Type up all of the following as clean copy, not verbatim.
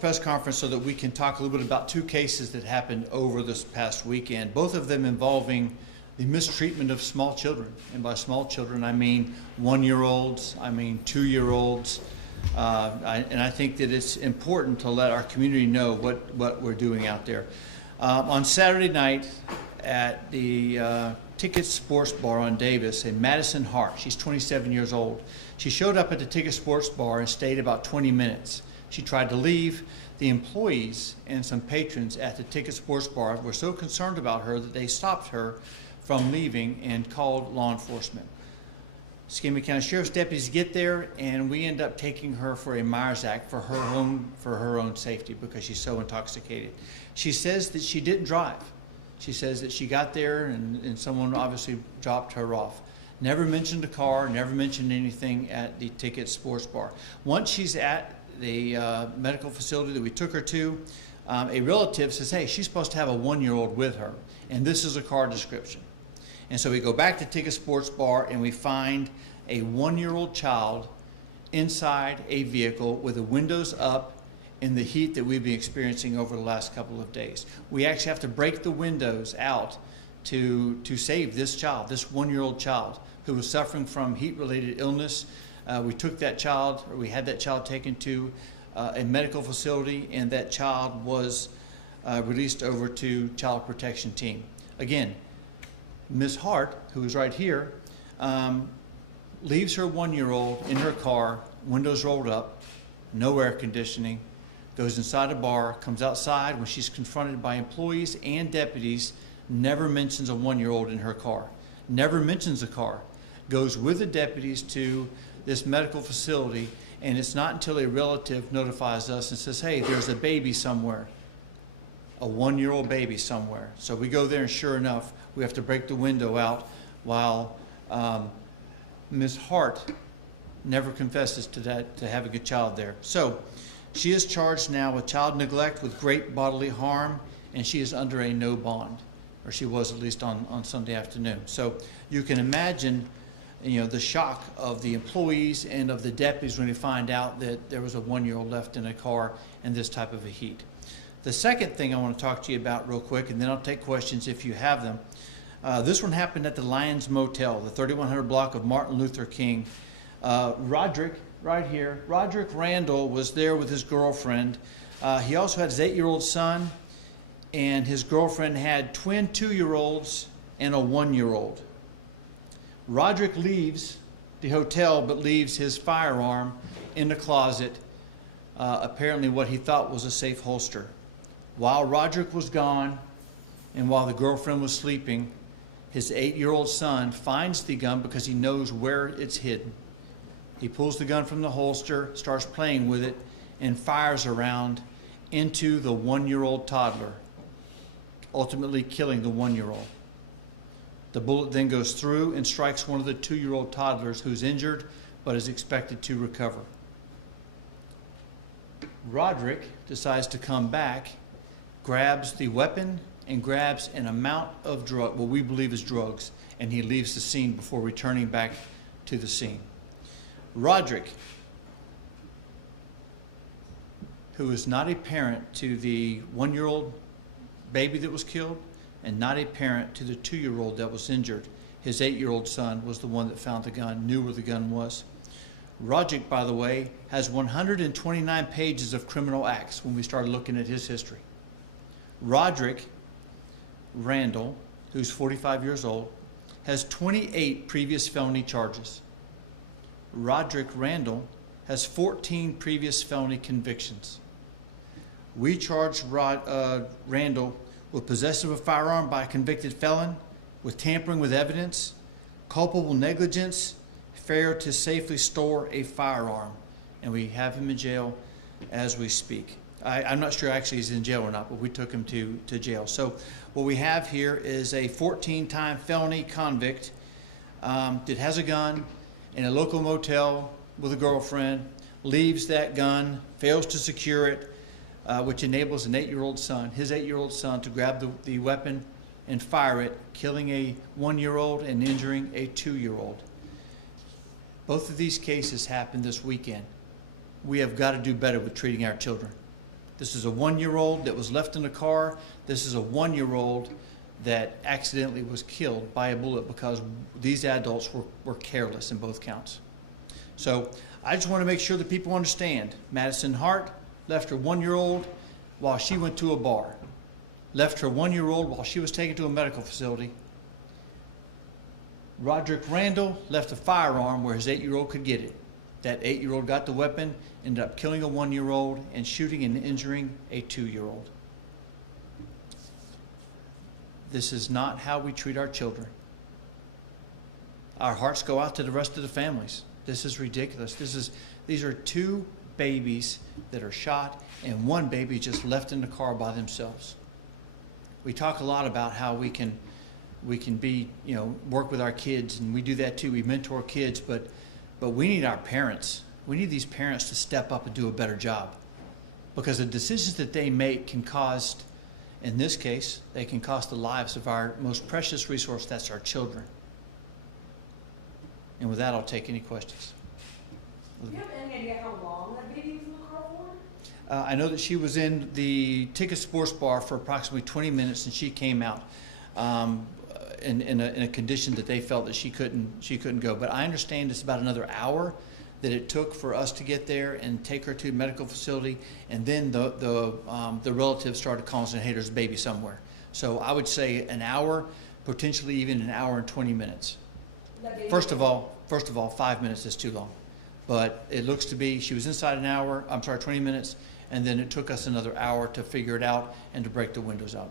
press conference so that we can talk a little bit about two cases that happened over this past weekend, both of them involving the mistreatment of small children. And by small children, I mean 1-year-olds, I mean 2-year-olds. And I think that it's important to let our community know what we're doing out there. On Saturday night at the Ticket Sports Bar on Davis, a Madison Hart, she's 27 years old. She showed up at the Ticket Sports Bar and stayed about 20 minutes. She tried to leave. The employees and some patrons at the Ticket Sports Bar were so concerned about her that they stopped her from leaving and called law enforcement. Escambia County Sheriff's deputies get there, and we end up taking her for a Myers Act for her own safety because she's so intoxicated. She says that she didn't drive. She says that she got there and someone obviously dropped her off. Never mentioned a car, never mentioned anything at the Ticket Sports Bar. Once she's at the medical facility that we took her to, a relative says, hey, she's supposed to have a 1-year-old with her, and this is a car description. And so we go back to Ticket Sports Bar and we find a 1-year-old child inside a vehicle with the windows up in the heat that we've been experiencing over the last couple of days. We actually have to break the windows out to save this child, this 1-year-old child who was suffering from heat-related illness. We took that child, or we had that child taken to a medical facility, and that child was released over to Child Protection Team. Again, Ms. Hart, who is right here, leaves her 1-year-old in her car, windows rolled up, no air conditioning, goes inside a bar, comes outside when she's confronted by employees and deputies, never mentions a 1-year-old in her car, never mentions a car, goes with the deputies to this medical facility, and it's not until a relative notifies us and says, hey, there's a baby somewhere, a 1-year-old baby somewhere. So we go there, and sure enough, we have to break the window out while Ms. Hart never confesses to having a child there. So she is charged now with child neglect with great bodily harm, and she is under a no bond, or she was at least on Sunday afternoon. So you can imagine, the shock of the employees and of the deputies when they find out that there was a 1-year-old left in a car in this type of a heat. The second thing I want to talk to you about real quick, and then I'll take questions if you have them. This one happened at the Lions Motel, the 3100 block of Martin Luther King. Roderick, right here, Roderick Randall was there with his girlfriend. He also had his 8-year-old son, and his girlfriend had twin 2-year-olds and a 1-year-old. Roderick leaves the hotel, but leaves his firearm in the closet, apparently what he thought was a safe holster. While Roderick was gone, and while the girlfriend was sleeping, his 8-year-old son finds the gun because he knows where it's hidden. He pulls the gun from the holster, starts playing with it, and fires a round into the 1-year-old toddler, ultimately killing the 1-year-old. The bullet then goes through and strikes one of the 2-year-old toddlers who's injured but is expected to recover. Roderick decides to come back, grabs the weapon, and grabs an amount of drug, what we believe is drugs, and he leaves the scene before returning back to the scene. Roderick, who is not a parent to the 1-year-old baby that was killed, and not a parent to the 2-year-old that was injured. His 8-year-old son was the one that found the gun, knew where the gun was. Roderick, by the way, has 129 pages of criminal acts when we started looking at his history. Roderick Randall, who's 45 years old, has 28 previous felony charges. Roderick Randall has 14 previous felony convictions. We charged Randall with possession of a firearm by a convicted felon, with tampering with evidence, culpable negligence, failure to safely store a firearm, and we have him in jail as we speak. I'm not sure actually he's in jail or not, but we took him to jail. So what we have here is a 14-time felony convict that has a gun in a local motel with a girlfriend, leaves that gun, fails to secure it, which enables an 8-year-old son, his 8-year-old son, to grab the weapon and fire it, killing a 1-year-old and injuring a 2-year-old. Both of these cases happened this weekend. We have got to do better with treating our children. This is a 1-year-old that was left in the car. This is a 1-year-old that accidentally was killed by a bullet because these adults were careless in both counts. So I just want to make sure that people understand. Madison Hart left her 1-year-old while she went to a bar. Left her 1-year-old while she was taken to a medical facility. Roderick Randall left a firearm where his 8-year-old could get it. That 8-year-old got the weapon, ended up killing a 1-year-old and shooting and injuring a 2-year-old. This is not how we treat our children. Our hearts go out to the rest of the families. This is ridiculous. These are 2 babies that are shot and 1 baby just left in the car by themselves. We talk a lot about how we can be, work with our kids, and we do that too. We mentor kids, but we need our parents. We need these parents to step up and do a better job, because the decisions that they make can cost, in this case, they can cost the lives of our most precious resource, that's our children. And with that, I'll take any questions. Do you have any idea how long that baby was in the car for? I know that she was in the Ticket Sports Bar for approximately 20 minutes, and she came out in a condition that they felt that she couldn't go. But I understand it's about another hour that it took for us to get there and take her to a medical facility, and then the relatives started calling saying, "Hey, there's a baby somewhere." So I would say an hour, potentially even an hour and 20 minutes. First of all, 5 minutes is too long. But it looks to be, she was inside 20 minutes, and then it took us another hour to figure it out and to break the windows out.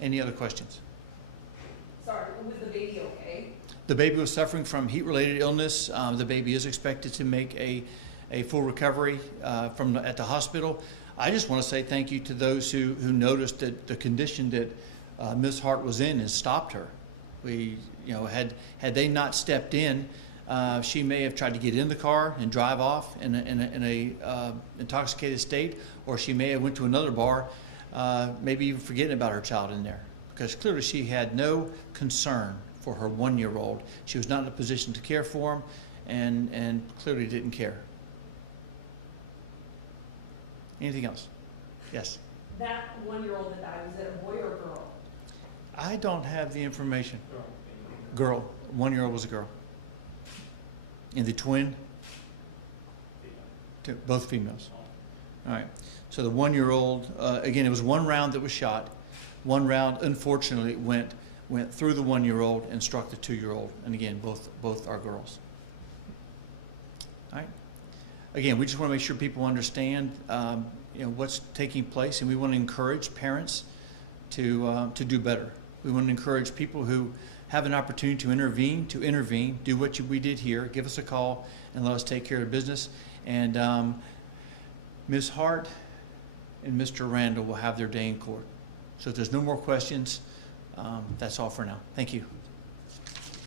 Any other questions? Sorry, was the baby okay? The baby was suffering from heat-related illness. The baby is expected to make a full recovery at the hospital. I just want to say thank you to those who noticed that the condition that Ms. Hart was in and stopped her. Had they not stepped in, she may have tried to get in the car and drive off in a intoxicated state, or she may have went to another bar, maybe even forgetting about her child in there, because clearly she had no concern for her 1-year-old. She was not in a position to care for him, and clearly didn't care. Anything else? Yes. That 1-year-old that died, was it a boy or a girl? I don't have the information. Girl. 1-year-old was a girl. And the twin? Both females. All right. So the 1-year-old, again, it was 1 round that was shot. 1 round, unfortunately, went through the 1-year-old and struck the 2-year-old. And again, both are girls. All right. Again, we just want to make sure people understand, what's taking place, and we want to encourage parents to do better. We want to encourage people who have an opportunity to intervene, do what we did here, give us a call, and let us take care of business. And Ms. Hart and Mr. Randall will have their day in court. So if there's no more questions, that's all for now. Thank you.